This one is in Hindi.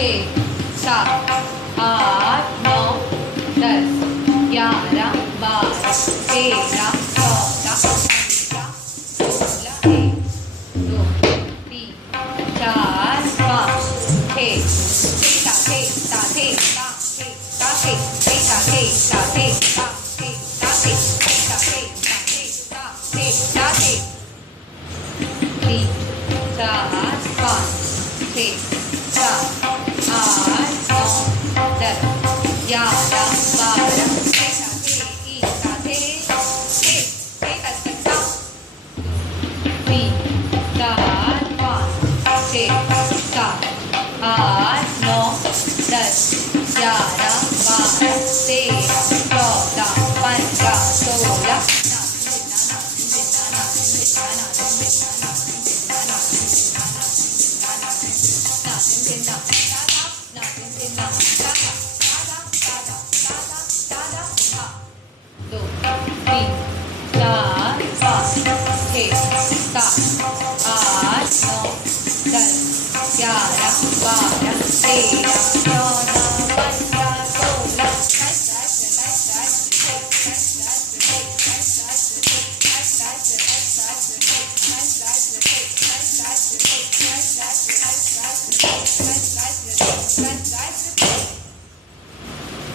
छः सात आठ नौ दस ग्यारह बारह तेरह चौदह पंद्रह सोलह एक दो तीन चार पाँच छः तीन चार पाँच छः सात आठ नौ दस ग्यारह बारह तीन चार पाँच छः सात आठ नौ दस ग्यारह बारह तेरह चौदह पंद्रह सोलह दो तीन चार पाँच छः सात आठ नौ दस ग्यारह बारह तेरह